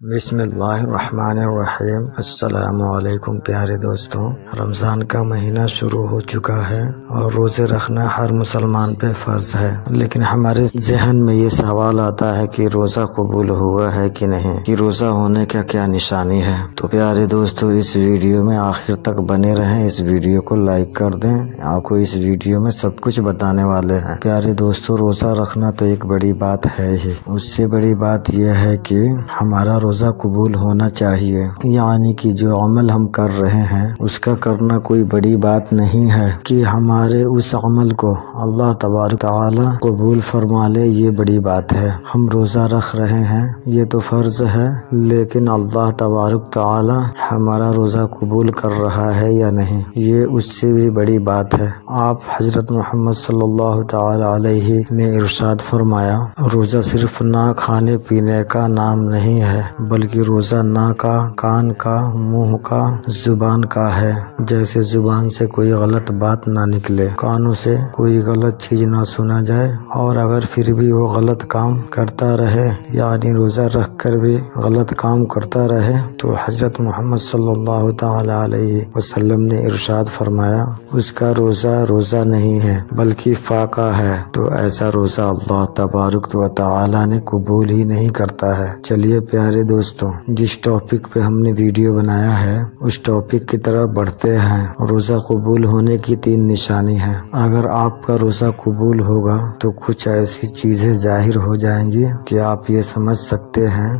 بسم اللہ الرحمن الرحیم۔ السلام علیکم پیارے دوستوں، رمضان کا مہینہ شروع ہو چکا ہے اور روزے رکھنا ہر مسلمان پہ فرض ہے، لیکن ہمارے ذہن میں یہ سوال آتا ہے کہ روزہ قبول ہوا ہے کہ نہیں، کہ روزہ ہونے کا کیا نشانی ہے۔ تو پیارے دوستوں، اس ویڈیو میں آخر تک بنے رہیں، اس ویڈیو کو لائک کر دیں، آپ کو اس ویڈیو میں سب کچھ بتانے والے ہیں۔ پیارے دوستوں، روزہ رکھنا تو ایک بڑی بات ہے ہی، اس سے بڑی بات یہ ہے کہ ہمارا روزہ قبول ہونا چاہیے، یعنی کہ جو عمل ہم کر رہے ہیں اس کا کرنا کوئی بڑی بات نہیں ہے کہ ہمارے اس عمل کو اللہ تبارک تعالی قبول فرما لے، یہ بڑی بات ہے۔ ہم روزہ رکھ رہے ہیں، یہ تو فرض ہے، لیکن اللہ تبارک تعالی ہمارا روزہ قبول کر رہا ہے یا نہیں، یہ اس سے بھی بڑی بات ہے۔ آپ حضرت محمد صلی اللہ تعالی علیہ نے ارشاد فرمایا، روزہ صرف نہ کھانے پینے کا نام نہیں ہے، بلکہ روزہ ناک کا، کان کا، منہ کا، زبان کا ہے۔ جیسے زبان سے کوئی غلط بات نہ نکلے، کانوں سے کوئی غلط چیز نہ سنا جائے، اور اگر پھر بھی وہ غلط کام کرتا رہے، یعنی روزہ رکھ کر بھی غلط کام کرتا رہے، تو حضرت محمد صلی اللہ تعالی علیہ وسلم نے ارشاد فرمایا اس کا روزہ نہیں ہے بلکہ فاقہ ہے۔ تو ایسا روزہ اللہ تبارک و تعالی نے قبول ہی نہیں کرتا ہے۔ چلیے پیارے دوستوں، جس ٹاپک پہ ہم نے ویڈیو بنایا ہے اس ٹاپک کی طرف بڑھتے ہیں۔ روزہ قبول ہونے کی 3 نشانی ہیں۔ اگر آپ کا روزہ قبول ہوگا تو کچھ ایسی چیزیں ظاہر ہو جائیں گی کہ آپ یہ سمجھ سکتے ہیں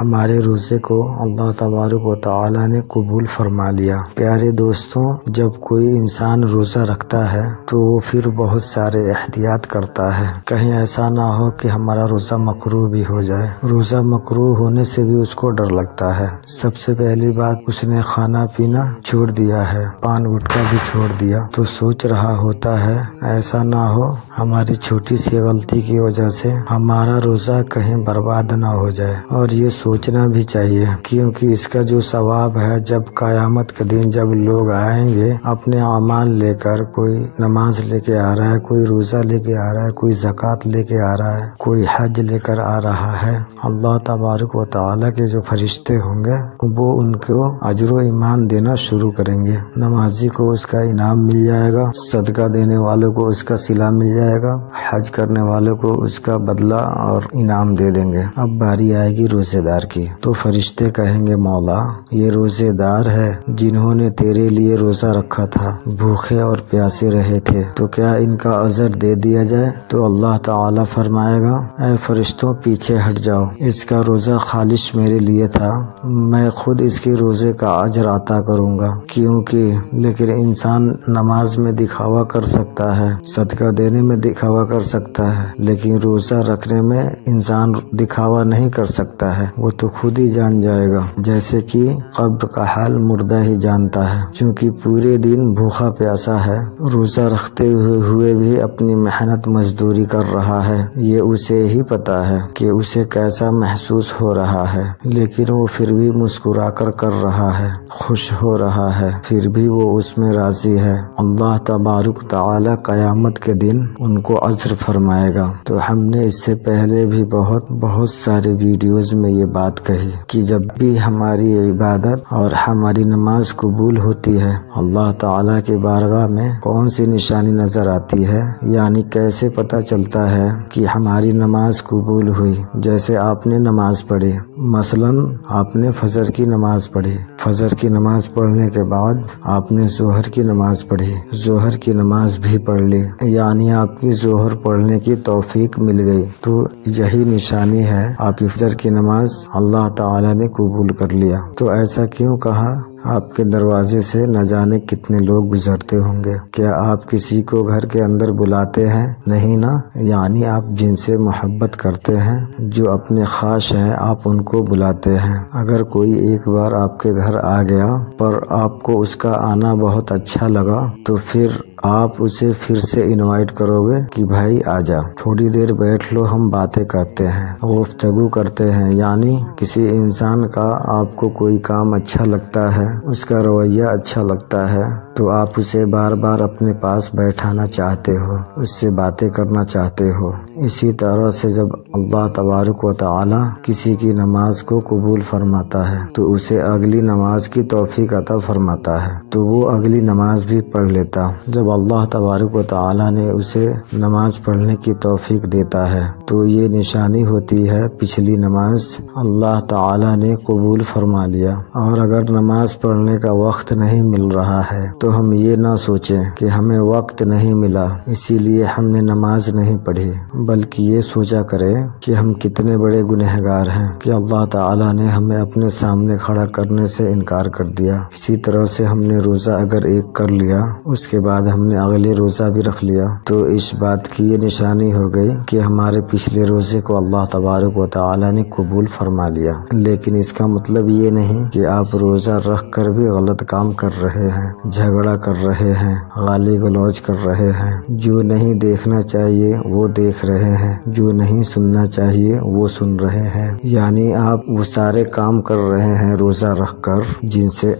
ہمارے روزے کو اللہ تبارک و تعالی نے قبول فرما لیا۔ پیارے دوستوں، جب کوئی انسان روزہ رکھتا ہے تو وہ پھر بہت سارے احتیاط کرتا ہے، کہیں ایسا نہ ہو کہ ہمارا روزہ مکروہ بھی ہو جائے۔ روزہ مکروہ ہونے سے بھی اس کو ڈر لگتا ہے۔ سب سے پہلی بات، اس نے کھانا پینا چھوڑ دیا ہے، پان گٹکا بھی چھوڑ دیا، تو سوچ رہا ہوتا ہے ایسا نہ ہو ہماری چھوٹی سی غلطی کی وجہ سے ہمارا روزہ کہیں برباد نہ ہو جائے۔ اور یہ سوچنا بھی چاہیے، کیونکہ اس کا جو ثواب ہے، جب قیامت کے دن جب لوگ آئیں گے اپنے اعمال لے کر، کوئی نماز لے کے آ رہا ہے، کوئی روزہ لے کے آ رہا ہے، کوئی زکوٰۃ لے کے آ رہا ہے، کوئی حج لے کر آ رہا ہے، اللہ تبارک و تعالی کے جو فرشتے ہوں گے وہ ان کو اجر و ایمان دینا شروع کریں گے۔ نمازی کو اس کا انعام مل جائے گا، صدقہ دینے والوں کو اس کا صلہ مل جائے گا، حج کرنے والوں کو اس کا بدلہ اور انعام دے دیں گے۔ اب باری آئے گی روزے دار کی، تو فرشتے کہیں گے مولا، یہ روزے دار ہے جنہوں نے تیرے لیے روزہ رکھا تھا، بھوکے اور پیاسے رہے تھے، تو کیا ان کا اجر دے دیا جائے؟ تو اللہ تعالی فرمائے گا، اے فرشتوں پیچھے ہٹ جاؤ، اس کا روزہ خالص میرے لیے تھا، میں خود اس کے روزے کا اجر عطا کروں گا۔ کیونکہ لیکن انسان نماز میں دکھاوا کر سکتا ہے، صدقہ دینے میں دکھاوا کر سکتا ہے، لیکن روزہ رکھنے میں انسان دکھاوا نہیں کر سکتا ہے، وہ تو خود ہی جان جائے گا۔ جیسے کہ قبر کا حال مردہ ہی جانتا ہے، چونکہ پورے دن بھوکا پیاسا ہے، روزہ رکھتے ہوئے بھی اپنی محنت مزدوری کر رہا ہے، یہ اسے ہی پتا ہے کہ اسے کیسا محسوس ہو رہا ہے، لیکن وہ پھر بھی مسکرا کر رہا ہے، خوش ہو رہا ہے، پھر بھی وہ اس میں راضی ہے۔ اللہ تبارک تعالی قیامت کے دن ان کو اجر فرمائے گا۔ تو ہم نے اس سے پہلے بھی بہت سارے ویڈیوز میں یہ بات کہی کہ جب بھی ہماری عبادت اور ہماری نماز قبول ہوتی ہے، اللہ تعالی کے بارگاہ میں کون سی نشانی نظر آتی ہے، یعنی کیسے پتہ چلتا ہے کہ ہماری نماز قبول ہوئی۔ جیسے آپ نے نماز پڑھی، مثلاً آپ نے فجر کی نماز پڑھی، فجر کی نماز پڑھنے کے بعد آپ نے ظہر کی نماز پڑھی، ظہر کی نماز بھی پڑھ لی، یعنی آپ کی ظہر پڑھنے کی توفیق مل گئی، تو یہی نشانی ہے آپ کی فجر کی نماز اللہ تعالی نے قبول کر لیا۔ تو ایسا کیوں کہا؟ آپ کے دروازے سے نہ جانے کتنے لوگ گزرتے ہوں گے، کیا آپ کسی کو گھر کے اندر بلاتے ہیں؟ نہیں نا، یعنی آپ جن سے محبت کرتے ہیں، جو اپنے خاص ہیں، آپ ان کو بلاتے ہیں۔ اگر کوئی ایک بار آپ کے گھر آ گیا پر آپ کو اس کا آنا بہت اچھا لگا، تو پھر آپ اسے پھر سے انوائٹ کرو گے کہ بھائی آجا، تھوڑی دیر بیٹھ لو، ہم باتیں کرتے ہیں، گفتگو کرتے ہیں۔ یعنی کسی انسان کا آپ کو کوئی کام اچھا لگتا ہے، اس کا رویہ اچھا لگتا ہے، تو آپ اسے بار بار اپنے پاس بیٹھانا چاہتے ہو، اس سے باتیں کرنا چاہتے ہو۔ اسی طرح سے جب اللہ تبارک و تعالی کسی کی نماز کو قبول فرماتا ہے تو اسے اگلی نماز کی توفیق عطا فرماتا ہے، تو وہ اگلی نماز بھی پڑھ لیتا۔ جب اللہ تبارک و تعالی نے اسے نماز پڑھنے کی توفیق دیتا ہے تو یہ نشانی ہوتی ہے پچھلی نماز اللہ تعالی نے قبول فرما لیا۔ اور اگر نماز پڑھنے کا وقت نہیں مل رہا ہے تو ہم یہ نہ سوچیں کہ ہمیں وقت نہیں ملا اسی لیے ہم نے نماز نہیں پڑھی، بلکہ یہ سوچا کرے کہ ہم کتنے بڑے گنہگار ہیں کہ اللہ تعالی نے ہمیں اپنے سامنے کھڑا کرنے سے انکار کر دیا۔ اسی طرح سے ہم نے روزہ اگر ایک کر لیا اس کے بعد ہم نے اگلے روزہ بھی رکھ لیا تو اس بات کی یہ نشانی ہو گئی کہ ہمارے پچھلے روزے کو اللہ تبارک و تعالی نے قبول فرما لیا۔ لیکن اس کا مطلب یہ نہیں کہ آپ روزہ رکھ کر بھی غلط کام کر رہے ہیں، جھگڑا کر رہے ہیں، گالی گلوچ کر رہے ہیں، جو نہیں دیکھنا چاہیے وہ دیکھ رہے ہیں، جو نہیں سننا چاہیے وہ سن رہے ہیں، یعنی آپ وہ سارے کام کر رہے ہیں روزہ رکھ کر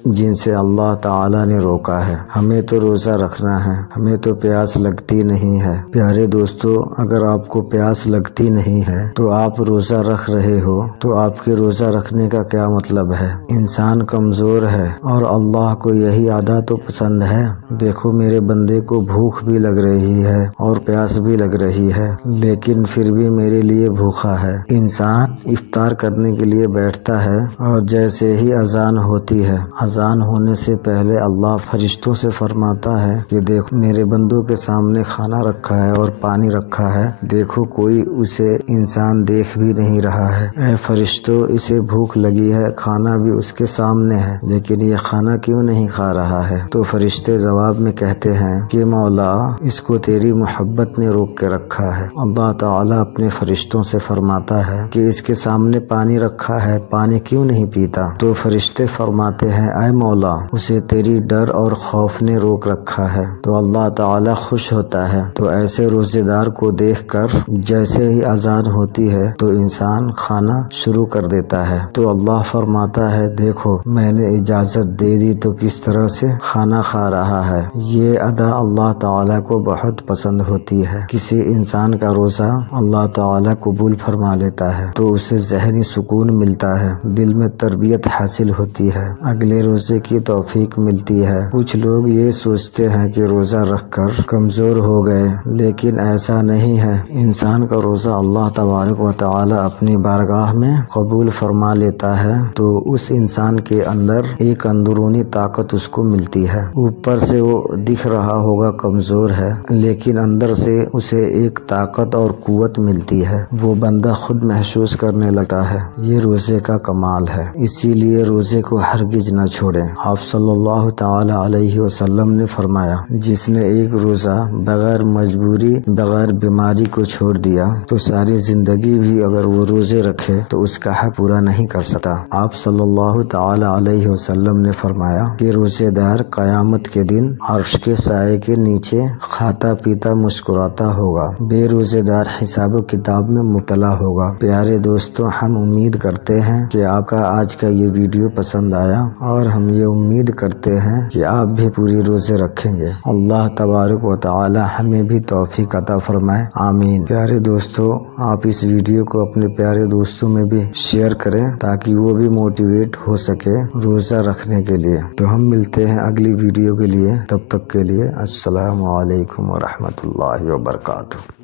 جن سے اللہ تعالی نے روکا ہے۔ ہمیں تو روزہ رکھنا ہے، ہمیں تو پیاس لگتی نہیں ہے۔ پیارے دوستو، اگر آپ کو پیاس لگتی نہیں ہے تو آپ روزہ رکھ رہے ہو تو آپ کے روزہ رکھنے کا کیا مطلب ہے؟ انسان کمزور ہے اور اللہ کو یہی عادت تو پسند ہے۔ دیکھو میرے بندے کو بھوک بھی لگ رہی ہے اور پیاس بھی لگ رہی ہے لیکن پھر بھی میرے لیے بھوکا ہے۔ انسان افطار کرنے کے لیے بیٹھتا ہے اور جیسے ہی اذان ہوتی ہے، اذان ہونے سے پہلے اللہ فرشتوں سے فرماتا ہے کہ دیکھو میرے بندوں کے سامنے کھانا رکھا ہے اور پانی رکھا ہے، دیکھو کوئی اسے انسان دیکھ بھی نہیں رہا ہے۔ اے فرشتوں، اسے بھوک لگی ہے، کھانا بھی اس کے سامنے ہے لیکن یہ کھانا کیوں نہیں کھا رہا ہے؟ تو فرشتے جواب میں کہتے ہیں کہ مولا اس کو تیری محبت نے روک کے رکھا ہے۔ اللہ تعالیٰ اپنے فرشتوں سے فرماتا ہے کہ اس کے سامنے پانی رکھا ہے، پانی کیوں نہیں پیتا؟ تو فرشتے فرماتے ہیں اے مولا اسے تیری ڈر اور خوف نے روک رکھا ہے۔ تو اللہ تعالیٰ خوش ہوتا ہے۔ تو ایسے روزے دار کو دیکھ کر جیسے ہی اذان ہوتی ہے تو انسان کھانا شروع کر دیتا ہے تو اللہ فرماتا ہے دیکھو میں نے اجازت دے دی تو کس طرح سے کھانا کھا رہا ہے۔ یہ ادا اللہ تعالیٰ کو بہت پسند ہوتی ہے۔ کسی انسان کا روزہ اللہ تعالیٰ قبول فرما لیتا ہے تو اسے ذہنی سکون ملتا ہے، دل میں تربیت حاصل ہوتی ہے، اگلے روزے کی توفیق ملتی ہے۔ کچھ لوگ یہ سوچتے ہیں کہ روزہ رکھ کر کمزور ہو گئے لیکن ایسا نہیں ہے۔ انسان کا روزہ اللہ تبارک و تعالی اپنی بارگاہ میں قبول فرما لیتا ہے تو اس انسان کے اندر ایک اندرونی طاقت اس کو ملتی ہے۔ اوپر سے وہ دکھ رہا ہوگا کمزور ہے لیکن اندر سے اسے ایک طاقت اور قوت ملتی ہے، وہ بندہ خود محسوس کرنے لگتا ہے۔ یہ روزے کا کمال ہے، اسی لیے روزے کو ہرگز نہ چھوڑیں۔ آپ صلی اللہ تعالی علیہ وسلم نے فرمایا جس نے ایک روزہ بغیر مجبوری بغیر بیماری کو چھوڑ دیا تو ساری زندگی بھی اگر وہ روزے رکھے تو اس کا حق پورا نہیں کر سکتا۔ آپ صلی اللہ تعالی علیہ وسلم نے فرمایا کہ روزے دار قیامت کے دن عرش کے سائے کے نیچے کھاتا پیتا مسکراتا ہوگا، بے روزے دار حساب و کتاب میں مبتلا ہوگا۔ پیارے دوستو، ہم امید کرتے ہیں کہ آپ کا آج کا یہ ویڈیو پسند آیا اور ہم یہ امید کرتے ہیں کہ آپ بھی پوری روزے رکھیں گے۔ اللہ تبارک و تعالی ہمیں بھی توفیق عطا فرمائے، آمین۔ پیارے دوستو، آپ اس ویڈیو کو اپنے پیارے دوستوں میں بھی شیئر کریں تاکہ وہ بھی موٹیویٹ ہو سکے روزہ رکھنے کے لیے۔ تو ہم ملتے ہیں اگلی ویڈیو کے لیے، تب تک کے لیے السلام علیکم ورحمۃ اللہ وبرکاتہ۔